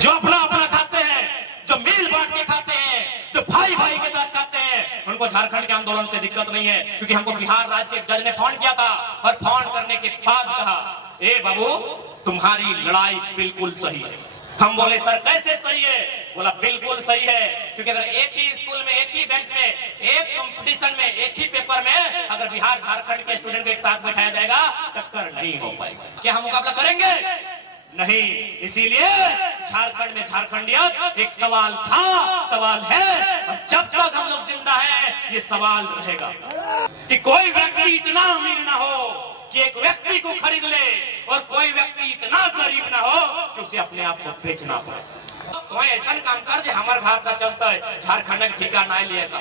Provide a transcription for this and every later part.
जो अपना अपना खाते हैं, जो मिल बांट के खाते हैं, जो भाई भाई के साथ खाते हैं, उनको झारखंड के आंदोलन से दिक्कत नहीं है। क्योंकि हमको बिहार राज्य के एक जज ने फोन किया था और फोन करने के बाद कहा, ए बाबू तुम्हारी लड़ाई बिल्कुल सही है। हम बोले सर कैसे सही है? बोला बिल्कुल सही है, क्योंकि अगर एक ही स्कूल में, एक ही बेंच में, एक कंपटीशन में, एक ही पेपर में अगर बिहार झारखंड के स्टूडेंट को एक साथ बैठाया जाएगा, टक्कर नहीं हो पाएगी। क्या हम मुकाबला करेंगे? नहीं। इसीलिए झारखंड में झारखंडियत एक सवाल था, सवाल है, और जब तक हम लोग जिंदा हैं ये सवाल रहेगा कि कोई व्यक्ति इतना अमीर ना हो कि एक व्यक्ति को खरीद ले, और कोई व्यक्ति इतना गरीब ना हो कि उसे अपने आप को बेचना पड़े। तो ऐसा काम कर जो हमारे घर का चलता है, झारखंड का ठिका नहीं लिए का।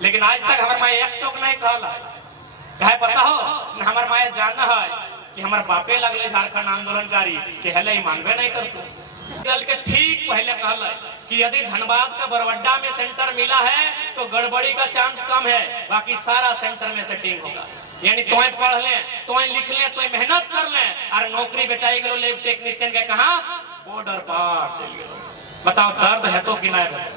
लेकिन आज तक हमारे माए एक टोक नहीं कहला है। पता हो हमारे माए जानना है कि हमारे बापे लगले झारखंड आंदोलनकारी के हले मांगवे नहीं करते। चल के ठीक पहले कहला कि यदि धनबाद का बरवड्डा में सेंटर मिला है तो गड़बड़ी का चांस कम है, बाकी सारा सेंटर में सेटिंग होगा। यानी तुम्हें पढ़ ले, तुम्हें लिख ले, तुम्हें मेहनत कर ले, और नौकरी बेचाई गलो लेब टेक्नीशियन के कहा बॉर्डर पार चल गए। बताओ दर्द है तो कि नहीं है?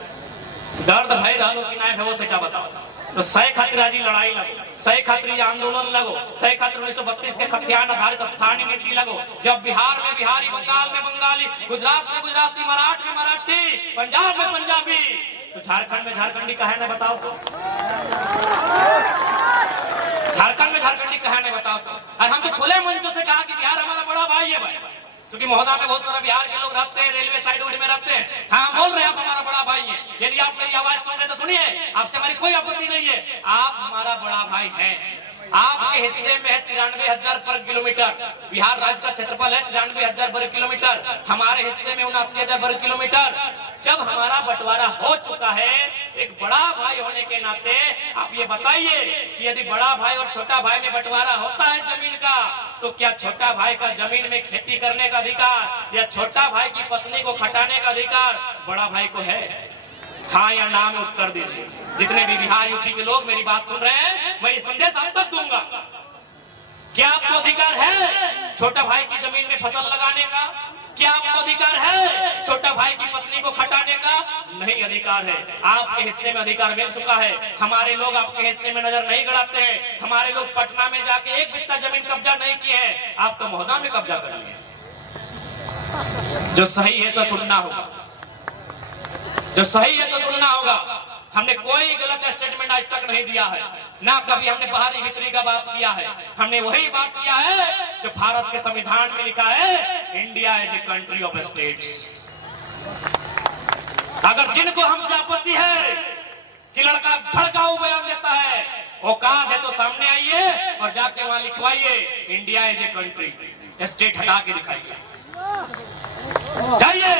दर्द है रहो कि नहीं है वो सेटा बताओ। तो सही खातिर आज लड़ाई लगो, सही खातिर आंदोलन लगो, सही खातिर 1932 के खतियान आधारित स्थानीय नीति लगो। जब बिहार में बिहारी, बंगाल में बंगाली, गुजरात में गुजराती, मराठ में मराठी, पंजाब में पंजाबी, तो झारखंड में झारखंडी कहे ना बताओ तो? झारखंड में झारखंडी कहे ना बताओ तो? और हम तो खुले मंचों से कहा कि बिहार हमारा बड़ा भाई है भाई, क्योंकि महोदा में बहुत सारा बिहार के लोग रहते हैं, रेलवे साइड उड में रहते हैं। हाँ बोल रहे हैं आप हमारा बड़ा भाई है। यदि आप मेरी आवाज सुन रहे तो सुनिए, आपसे हमारी कोई आपत्ति नहीं है, आप हमारा बड़ा भाई है। आपके हिस्से में है 93,000 वर्ग किलोमीटर, बिहार राज्य का क्षेत्रफल है 93,000 वर्ग किलोमीटर, हमारे हिस्से में 79,000 वर्ग किलोमीटर। जब हमारा बंटवारा हो चुका है, एक बड़ा भाई होने के नाते आप ये बताइए कि यदि बड़ा भाई और छोटा भाई में बंटवारा होता है जमीन का, तो क्या छोटा भाई का जमीन में खेती करने का अधिकार या छोटा भाई की पत्नी को खटाने का अधिकार बड़ा भाई को है? हाँ या ना में उत्तर दीजिए। जितने भी बिहार यूपी के लोग मेरी बात सुन रहे हैं, मैं ये संदेश आप तक दूंगा। क्या आपको अधिकार है छोटा भाई की जमीन में फसल लगाने का? क्या आपको अधिकार है छोटा भाई की पत्नी को खटाने का? नहीं अधिकार है। आपके हिस्से में अधिकार मिल चुका है। हमारे लोग आपके हिस्से में नजर नहीं गड़ाते हैं। हमारे लोग पटना में जाके एक बित्ता जमीन कब्जा नहीं किए हैं, आप तो महोदा में कब्जा कर लिए। जो सही है तो सुनना होगा, जो सही है तो सुनना होगा। हमने कोई गलत स्टेटमेंट आज तक नहीं दिया है, ना कभी हमने बाहरी भीतरी का बात किया है। हमने वही बात किया है जो भारत के संविधान में लिखा है, India is a country of states. अगर जिनको हमसे आपत्ति है कि लड़का भड़काऊ बयान देता है, औकात है तो सामने आइए और जाके वहां लिखवाइए India is a country, state हटा के दिखाइए। जाइए,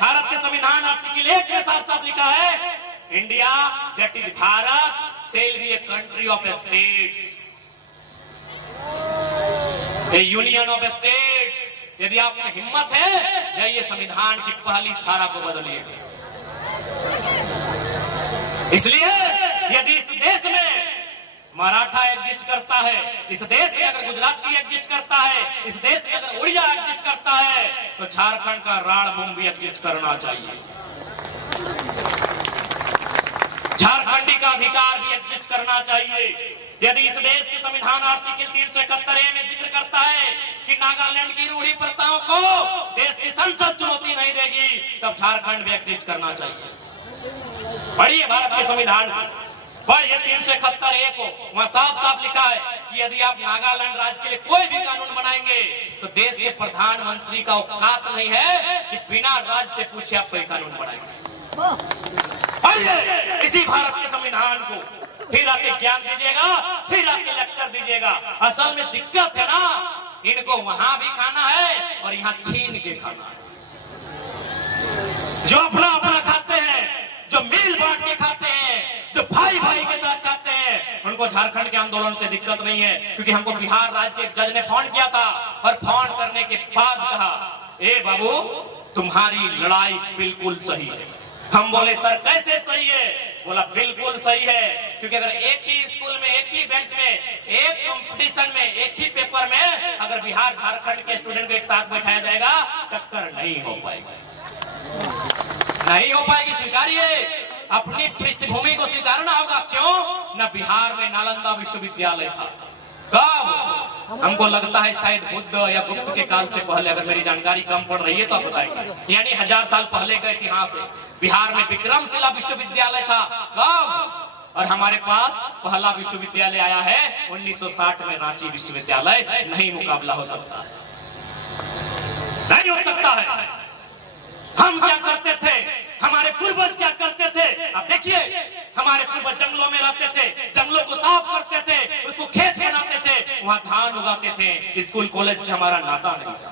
भारत के संविधान आर्टिकल 1 में साफ साफ लिखा है, India that is Bharat shall be a country of states, A union of states. यदि आप में हिम्मत है, जाइए संविधान की पहली धारा को बदलिए। इसलिए यदि इस देश में मराठा एग्जिस्ट करता है, इस देश में अगर गुजराती एग्जिस्ट करता है, इस देश में अगर उड़िया एग्जिस्ट करता है, तो झारखंड का राणभूमि भी एग्जिस्ट करना चाहिए। झारखंडी का अधिकार भी एग्जिस्ट करना चाहिए। यदि इस देश के संविधान आर्टिकल 371 में जिक्र करता है कि नागालैंड की रूढ़ी प्रथाओं को देश की संसद चुनौती नहीं देगी, तब झारखंड भी एग्जिस्ट करना चाहिए। पढ़िए भारत के संविधान को, पढ़िए 371 को, वहां साफ साफ लिखा है कि यदि आप नागालैंड राज्य के लिए कोई भी कानून बनाएंगे तो देश के प्रधानमंत्री का औकात नहीं है कि बिना राज्य से पूछे आप कोई कानून बनाएंगे। आइए इसी भारत के संविधान को फिर आके ज्ञान दीजिएगा, फिर आके लेक्चर दीजिएगा। असल में दिक्कत है ना, इनको वहां भी खाना है और यहाँ छीन के खाना है। जो अपना अपना खाते हैं, जो मिल बांट के खाते हैं, जो भाई भाई के साथ खाते हैं, उनको झारखंड के आंदोलन से दिक्कत नहीं है। क्योंकि हमको बिहार राज्य के एक जज ने फोन किया था और फोन करने के बाद कहा, ए बाबू तुम्हारी लड़ाई बिल्कुल सही है। हम बोले सर कैसे सही है? बोला बिल्कुल सही है, क्योंकि अगर एक ही स्कूल में, एक ही बेंच में, एक कंपटीशन में, एक ही पेपर में अगर बिहार झारखंड के स्टूडेंट को एक साथ बैठाया जाएगा, टक्कर नहीं हो पाएगी। नहीं हो पाएगी। स्वीकारिए, अपनी पृष्ठभूमि को स्वीकारना होगा। क्यों? न बिहार में नालंदा विश्वविद्यालय था। कब? हमको लगता है शायद बुद्ध या गुप्त के काल से पहले, अगर मेरी जानकारी कम पड़ रही है तो आप बताइए। यानी 1000 साल पहले का इतिहास है। बिहार में विक्रमशिला विश्वविद्यालय था। कब? और हमारे पास पहला विश्वविद्यालय आया है 1960 में, रांची विश्वविद्यालय। नहीं मुकाबला हो सकता, नहीं हो सकता है। हम क्या करते थे, हमारे पूर्वज क्या करते थे? अब देखिए, हमारे पूर्वज जंगलों में रहते थे, जंगलों को साफ करते थे, उसको खेत बनाते थे, वहां धान उगाते थे। स्कूल कॉलेज से हमारा नाता नहीं था।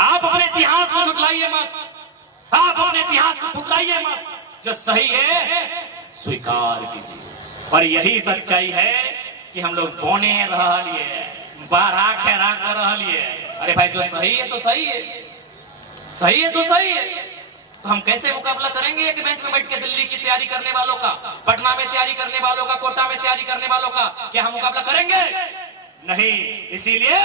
आप अपने इतिहास को झुठलाइए मत, आप अपने इतिहास को ठुकराइए मत। जो सही है स्वीकार कीजिए। और यही सच्चाई है कि हम लोग बोने रह लिए, बाराख है राख रह लिए। अरे भाई, जो सही है तो सही है, सही है तो सही है। तो हम कैसे मुकाबला करेंगे एक बेंच में बैठ के? दिल्ली की तैयारी करने वालों का, पटना में तैयारी करने वालों का, कोटा में तैयारी करने वालों का, क्या हम मुकाबला करेंगे? नहीं। इसीलिए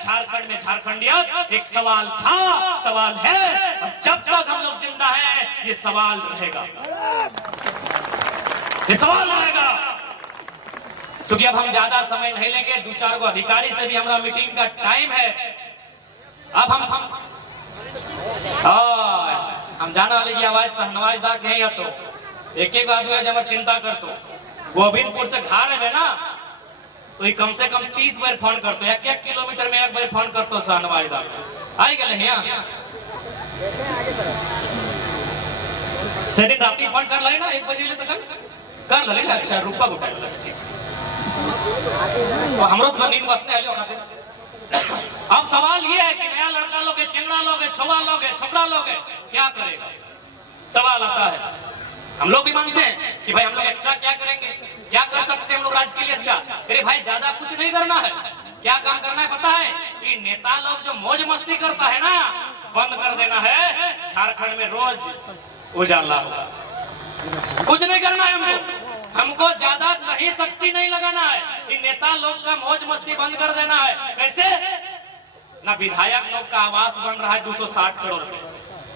झारखंड में झारखंडियत एक सवाल था, सवाल है, और जब तक हम लोग जिंदा हैं ये सवाल रहेगा, ये सवाल रहेगा। क्योंकि अब हम ज्यादा समय नहीं लेंगे। 2-4 को अधिकारी से भी हमारा मीटिंग का टाइम है। अब हम जाना वाले की आवाज सहनवाजदार के हैं। तो एक आदमी जब चिंता कर तो गोविंदपुर से घर है ना, तो कम से कम 30 बार फोन करते, 1-1 किलोमीटर में 1 बार फोन करते सहनवाजदार आई गए यहाँ से दिन रात फोन कर ले ना 1 बजे तक कर ले। अच्छा, रुपा उठा ठीक, तो हमरो से नींद बसने आइयो। अब सवाल ये है कि नया लड़का लोगे, चिंगड़ा लोगे, छुआ लोगे, छोकरा लोगे, क्या करेगा? सवाल आता है। हम लोग भी मांगते हैं कि भाई हम लोग एक्स्ट्रा क्या करेंगे, क्या कर सकते हैं हम लोग राज्य के लिए? अच्छा, अरे भाई ज्यादा कुछ नहीं करना है। क्या काम करना है पता है? कि नेता लोग जो मौज मस्ती करता है ना, बंद कर देना है। झारखंड में रोज उजाला, कुछ नहीं करना है हमको ज्यादा कहीं शक्ति नहीं लगाना है। इन नेता लोग का मौज मस्ती बंद कर देना है। कैसे? ना विधायक लोग का आवास बन रहा है 260 करोड़ में।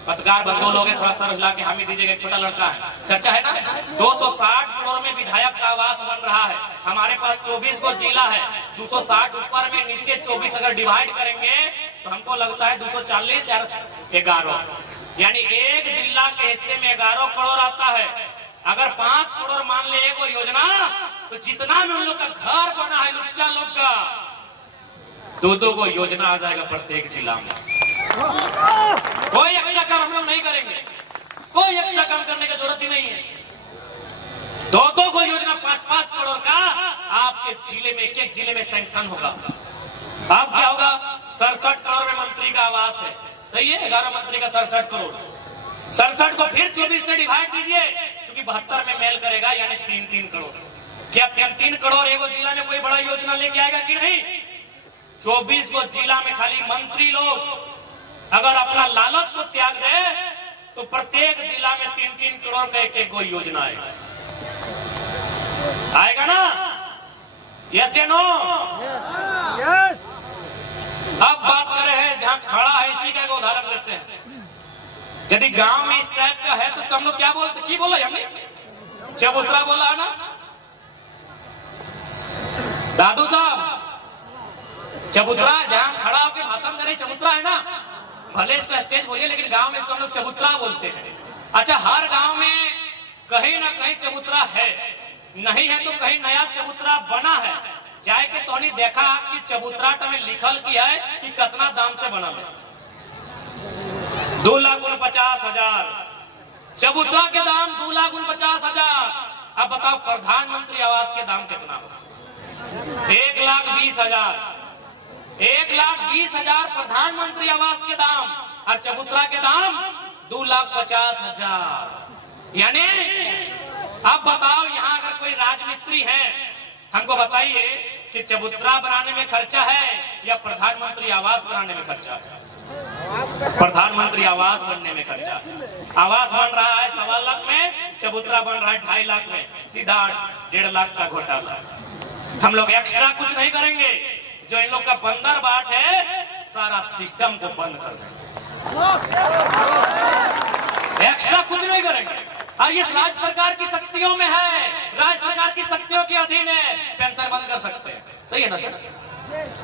पत्रकार बंधु लोग थोड़ा सर हिला के हम ही दीजिएगा, एक छोटा लड़का है, चर्चा है ना। 260 करोड़ में विधायक का आवास बन रहा है। हमारे पास 24 को जिला है, 260 ऊपर में, नीचे 24। अगर डिवाइड करेंगे तो हमको लगता है 240 या 11, यानी एक जिला के हिस्से में 11 करोड़ आता है। अगर 5 करोड़ मान ले एगो योजना, तो जितना भी उन लोग का घर बना है लुच्चा लोग का, 2-2 को योजना आ जाएगा प्रत्येक जिला में। कोई एक्स्ट्रा काम हम लोग नहीं करेंगे, कोई एक्स्ट्रा काम करने की जरूरत ही नहीं है। 2-2 को योजना 5-5 करोड़ का आपके जिले में, एक-एक जिले में सैंक्शन होगा। अब क्या होगा? 67 करोड़ में मंत्री का आवास है, सही है। 11 मंत्री का 67 करोड़, 67 को फिर 24 से डिवाइड कीजिए, क्योंकि 72 में मेल करेगा, यानी 3-3 करोड़। क्या 3-3 करोड़ एगो जिला में कोई बड़ा योजना लेके आएगा कि नहीं? 24 को जिला में खाली मंत्री लोग अगर अपना लालच को त्याग दे, तो प्रत्येक जिला में 3-3 करोड़ का एक-एक कोई योजना आएगा ना? यस या नो? यस। अब बात कर रहे हैं जहां खड़ा है, इसी का एक उदाहरण लेते हैं। यदि गांव में इस टाइप का है तो उसको हम लोग क्या बोलते? की बोला हमने? चबूतरा बोला है ना दादू साहब? चबूतरा जहां खड़ा होकर भाषण दे रहे, चबूतरा है ना। भले इसका स्टेज बोलिए, लेकिन गांव में इसको हम लोग चबूतरा बोलते हैं। अच्छा, हर गांव में कहीं ना कहीं चबूतरा है, नहीं है तो कहीं नया चबूतरा बना है। जाए के तो नहीं देखा कि चबूतरा में लिखल की है कि कितना दाम से बना है? 2,49,000 चबूतरा के दाम, 2,49,000। अब बताओ प्रधानमंत्री आवास के दाम कितना होगा? 1,20,000। 1,20,000 प्रधानमंत्री आवास के दाम, और चबूतरा के दाम 2,50,000। यानी अब बताओ, यहाँ अगर कोई राजमिस्त्री है, हमको बताइए कि चबूतरा बनाने में खर्चा है या प्रधानमंत्री आवास बनाने में खर्चा है? प्रधानमंत्री आवास बनने में खर्चा। आवास बन रहा है 1.25 लाख में, चबूतरा बन रहा है 2.5 लाख में, सीधा 1.5 लाख का घोटाला। हम लोग एक्स्ट्रा कुछ नहीं करेंगे। जो इन लोग का बंदर बाट है, सारा सिस्टम को बंद कर देंगे। एक्स्ट्रा कुछ नहीं करेंगे। और ये राज्य सरकार की शक्तियों में है, राज्य सरकार की शक्तियों के अधीन है, पेंशन बंद कर सकते हैं। सही है ना सर?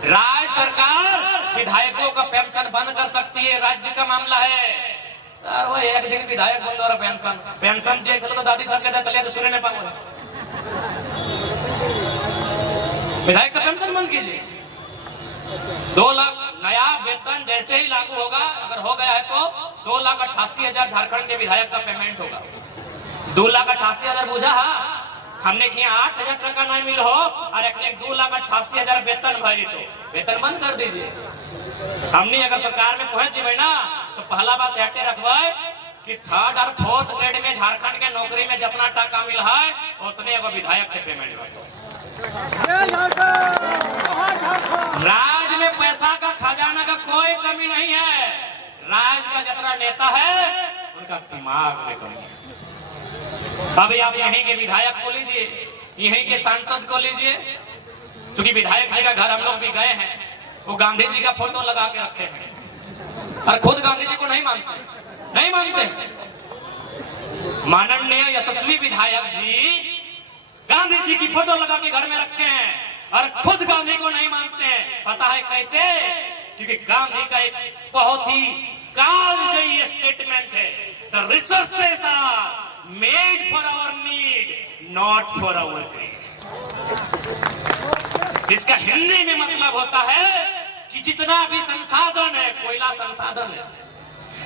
राज्य सरकार विधायकों का पेंशन बंद कर सकती है, राज्य का मामला है सर। वो एक दिन विधायक बंद और पेंशन देख लो तो दादी साहब कहते तलिया तो सुने नहीं पाओ। विधायक का पेंशन बंद कीजिए। 2 लाख नया वेतन जैसे ही लागू होगा, अगर हो गया है तो 2,88,000 झारखंड के विधायक का पेमेंट होगा। 2,88,000 बुझा है हमने कि 8,000 टका नहीं मिल हो और एक 2,88,000 वेतन भाई, तो वेतन बंद कर दीजिए। हमने अगर सरकार में पहुंच जाए ना तो पहला बात हटे रखवाए कि 3rd और 4th ग्रेड में झारखंड के नौकरी में जितना टका मिल है उतने एगो विधायक के पेमेंट हो। राज्य में पैसा का खजाना का कोई कमी नहीं है। राज्य का जितना नेता है उनका दिमाग में कमी है। अभी आप यहीं के विधायक को लीजिए, यहीं के सांसद को लीजिए, क्योंकि विधायक जी का घर हम लोग भी गए हैं, वो गांधी जी का फोटो लगा के रखे हैं और खुद गांधी जी को नहीं मानते। माननीय यशस्वी विधायक जी गांधी जी की फोटो लगा के घर में रखे हैं और खुद गांधी को नहीं मानते हैं। पता है कैसे? क्योंकि गांधी का एक बहुत ही कालजयी स्टेटमेंट है, the resources are made for our need not for our greed. इसका हिंदी में मतलब होता है कि जितना भी संसाधन है, कोयला संसाधन है,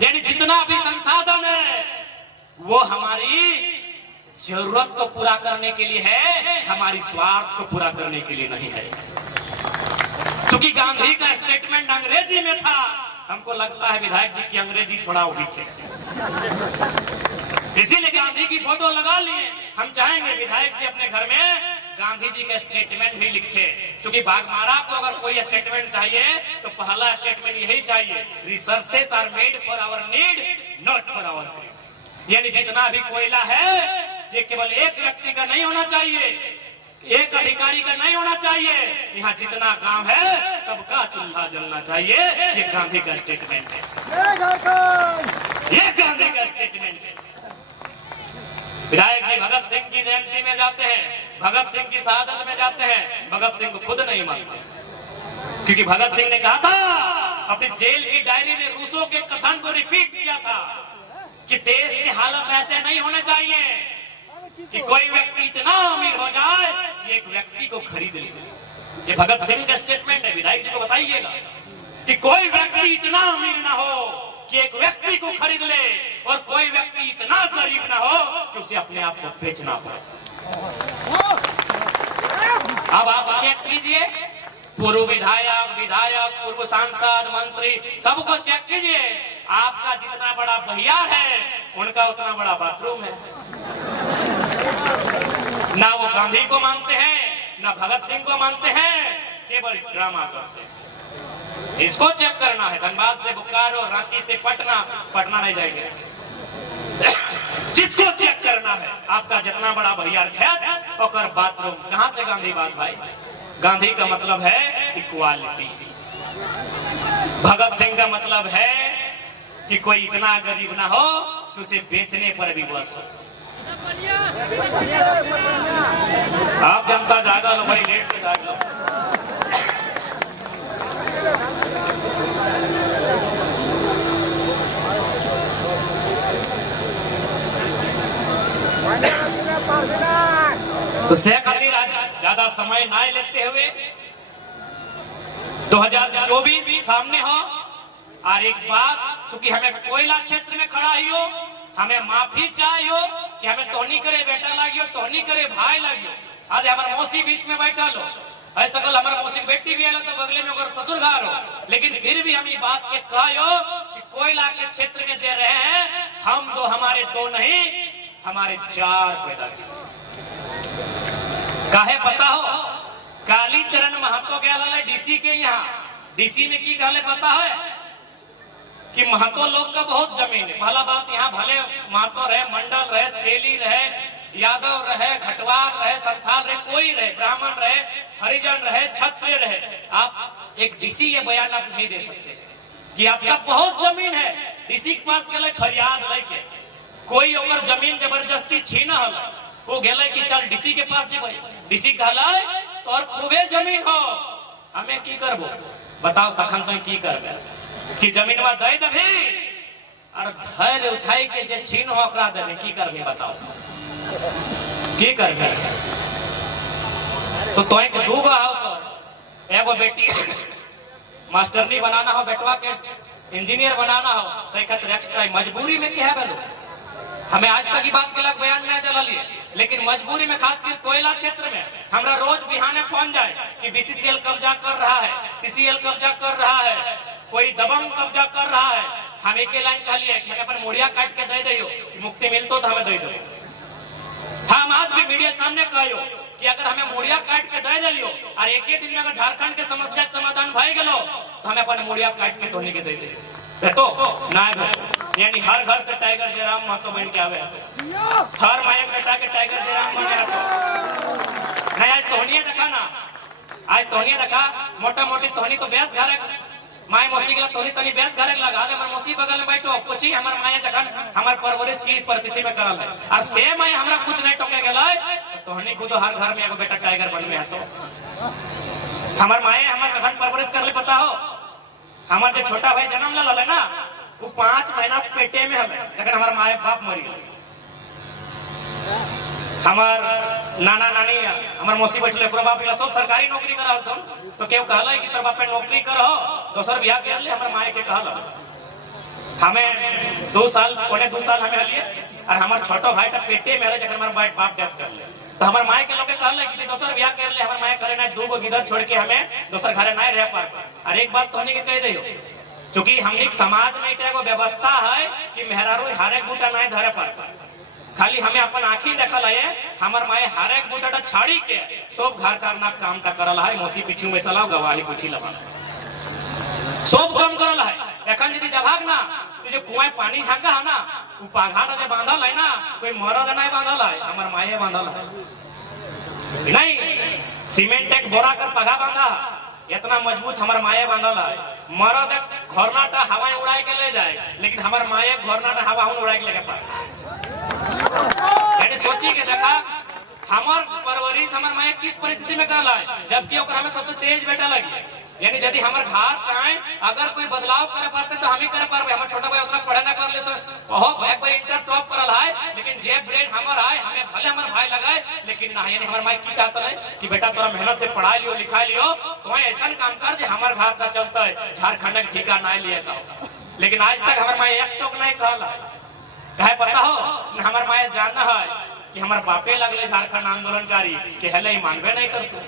यानी जितना भी संसाधन है वो हमारी जरूरत को पूरा करने के लिए है, हमारी स्वार्थ को पूरा करने के लिए नहीं है। क्योंकि गांधी का स्टेटमेंट अंग्रेजी में था, हमको लगता है विधायक जी की अंग्रेजी थोड़ा वीक है, इसीलिए गांधी की फोटो लगा लिए। हम चाहेंगे विधायक जी अपने घर में गांधी जी का स्टेटमेंट भी लिखे, क्योंकि बाघमारा को अगर कोई स्टेटमेंट चाहिए तो पहला स्टेटमेंट यही चाहिए, resources are made for our need not for our greed. यानी जितना भी कोयला है ये केवल एक व्यक्ति का नहीं होना चाहिए, एक अधिकारी का नहीं होना चाहिए, यहाँ जितना काम है सबका चूल्हा जलना चाहिए। ये गांधी का स्टेटमेंट है, ये गांधी का स्टेटमेंट है। विधायक जी भगत सिंह की जयंती में जाते हैं, भगत सिंह की शहादत में जाते हैं, भगत सिंह को खुद नहीं मानते, क्योंकि भगत सिंह ने कहा था अपनी जेल की डायरी में रूसों के कथन को रिपीट किया था कि देश की हालत ऐसे नहीं होने चाहिए कि कोई व्यक्ति इतना अमीर हो जाए कि एक व्यक्ति को खरीद ले। ये भगत सिंह का स्टेटमेंट है। विधायक जी को बताइएगा कि कोई व्यक्ति इतना अमीर ना हो कि एक व्यक्ति को खरीद ले, और कोई व्यक्ति इतना गरीब ना हो कि उसे अपने आप को बेचना पड़े। अब आप चेक कीजिए, पूर्व विधायक, पूर्व सांसद, मंत्री, सबको चेक कीजिए। आपका जितना बड़ा बहियार है उनका उतना बड़ा बाथरूम है। ना वो गांधी को मानते हैं, ना भगत सिंह को मानते हैं, केवल ड्रामा करते हैं। इसको चेक करना है। धनबाद से बोकारो, रांची से पटना नहीं जाएंगे। जिसको चेक करना है आपका जितना बड़ा बहियार खेत और बाथरूम, कहां से गांधी बात भाई? गांधी का मतलब है इक्वालिटी, भगत सिंह का मतलब है कि कोई इतना गरीब ना हो कि उसे बेचने पर भी बस हो। आप जनता जागा लो भाई, लेट से जाग लो। तो शेख अली ज्यादा समय ना लेते हुए 2024 सामने हो, और एक बात, चूंकि हमें कोयला क्षेत्र में खड़ा ही हो, हमें माफी चाहिए कि हमें तोहनी करे बेटा लागियो, तोहनी करे भाई लागियो। आज हमारे मौसी बीच में बैठा लो, ऐसा कल हमारे मौसी बेटी भी आलो तो बगले में अगर ससुर घर हो, लेकिन फिर भी हम ये बात के कहो कि कोयला के क्षेत्र में जे रहे हैं, हम दो, हमारे दो नहीं, हमारे 4 पैदा किए। काहे पता हो? कालीचरण महतो के आला डीसी के यहाँ, डीसी ने की कहले पता है कि महतो लोग का बहुत जमीन है। पहला बात, यहाँ भले महतो रहे, मंडल रहे, तेली रहे, यादव रहे, घटवार रहे, संथाल रहे, कोई रहे, ब्राह्मण रहे, हरिजन रहे, क्षत्रिय रहे, आप एक डीसी ये बयान आप नहीं दे सकते कि आपका बहुत जमीन है, डीसी के पास गए फरियाद लेके, कोई ओकर जमीन जबरदस्ती छीना हल, वो गए कि चल डीसी के पास जेबै। डीसी कहले तोर खूबे जमीन हो, हमें की करबो बताओ, तखन तो की करबे कि जमीनवा दे देबी और धैर्य उठाई के जे छीन हो ओकरा देबे, की करबे बताओ, की करबे। तो तोय के दूगो हो, तो एगो बेटी मास्टरनी बनाना हो, बेटवा के इंजीनियर बनाना हो, सही खातिर एक्स्ट्रा मजबूरी में क्या है। हमें आज तक की बात के लग बयान नहीं दिलिए, लेकिन मजबूरी में खास कर कोयला क्षेत्र में हमरा रोज बिहाने फोन जाए कि बीसीसीएल कब्जा कर रहा है, सीसीएल कब्जा कर रहा है, कोई दबंग कब्जा कर रहा है। हम एक लाइन कहलिए कि हमें अपन मुड़िया काट के दे दियो, मुक्ति मिलतो तो हमें दे दो। हम आज भी मीडिया के सामने कहियो कि अगर हमें मुड़िया काट के दे दियो और एक ही दिन में अगर झारखंड के समस्या के समाधान भई गेलो तो हमें अपन मुड़िया काट के धोनी के दे दे तो ना। यानी हर घर से टाइगर जयराम महतो बन के आवे, हर मायक बेटा के टाइगर जयराम बने नहीं। आज तोहनिया देखा ना, आज तोहनिया देखा, मोटा मोटी तोहनी तो बेस घर माए मौसी के तोहनी तनी बेस घर लगा दे, हमार मौसी बगल में बैठो पूछी हमार माए जखन हमार परवरिश की परिस्थिति में करल है और से माए हमरा कुछ नहीं टोके गेलै, तोहनी खुद हर घर में एगो बेटा टाइगर बन में है। तो हमार माए हमार जखन परवरिश करले पता हो, हमार जो छोटा भाई जन्म ले लले ना, वो 5 महीना पेटे में हमें, लेकिन हमारे माए बाप मरी गए। हमार नाना नानी हमार मौसी बैठले बाप सब सरकारी नौकरी कर रहा तो केहू कहला कि तोर बाप नौकरी कर दोसर बियाह कर ले, हमारे माए के कहला। हमें 2 साल पौने 2 साल हमें हलिए और हमार छोटो भाई का पेटे में रहे जखन हमार बाप डेथ कर ले, तो हमार माए के लोग कहले कि दोसर बियाह कर ले। हमार माए करे ना, 2 गो गिदर छोड़ के हमें दोसर घरे नहीं रह पाए। और एक बात तोहनी के कह दियो, चूंकि हम एक समाज में एगो व्यवस्था है कि मेहरारू हारे बूटा नहीं धरे पर, खाली हमें अपन आंखी देखल है, हमार माए हारे बूटा छाड़ी के सब घर करना काम का करल है। मौसी पीछू में सलाह गवाही पूछी लगा सब काम करल है। एखन यदि जभाग ना जो कुआं पानी झाका है ना, वो पाघा जो बांधल है ना, कोई मरद नहीं बांधल है, हमार माए बांधल है। नहीं सीमेंट एक बोरा कर पगा बांधा, इतना मजबूत हमार माए बांधल है। मरद घोरनाटा हवा उड़ाई के ले जाए, लेकिन हमार माए घोरनाटा हवा उड़ाई के लेके पाए। यानी सोची के देखा हमार परवरिश हमार माए किस परिस्थिति में करला है, जबकि ओकर हमें सबसे तेज बेटा लगी। यानी यदि हमार घर चाहे अगर कोई बदलाव करे पाते तो हम ही करे पारबे। हमार छोटा भाई उतना पढ़े ना कर ले ओहो भाई कोई इंटर टॉप करल है, लेकिन जे ब्रेड हमार आए हमें भले हमार भाई लगाए, लेकिन ना। यानी हमार माई की चाहता है कि बेटा तोरा मेहनत से पढ़ा लियो लिखा लियो, तो ऐसा काम कर जे हमार घर का चलता है, झारखंड के ठिका नहीं लिए का। लेकिन आज तक हमार माई एक टोक नहीं कहल है। कहे पता हो हमार माए जानना है कि हमार बापे लगले झारखंड आंदोलनकारी के हेले मानबे नहीं करते।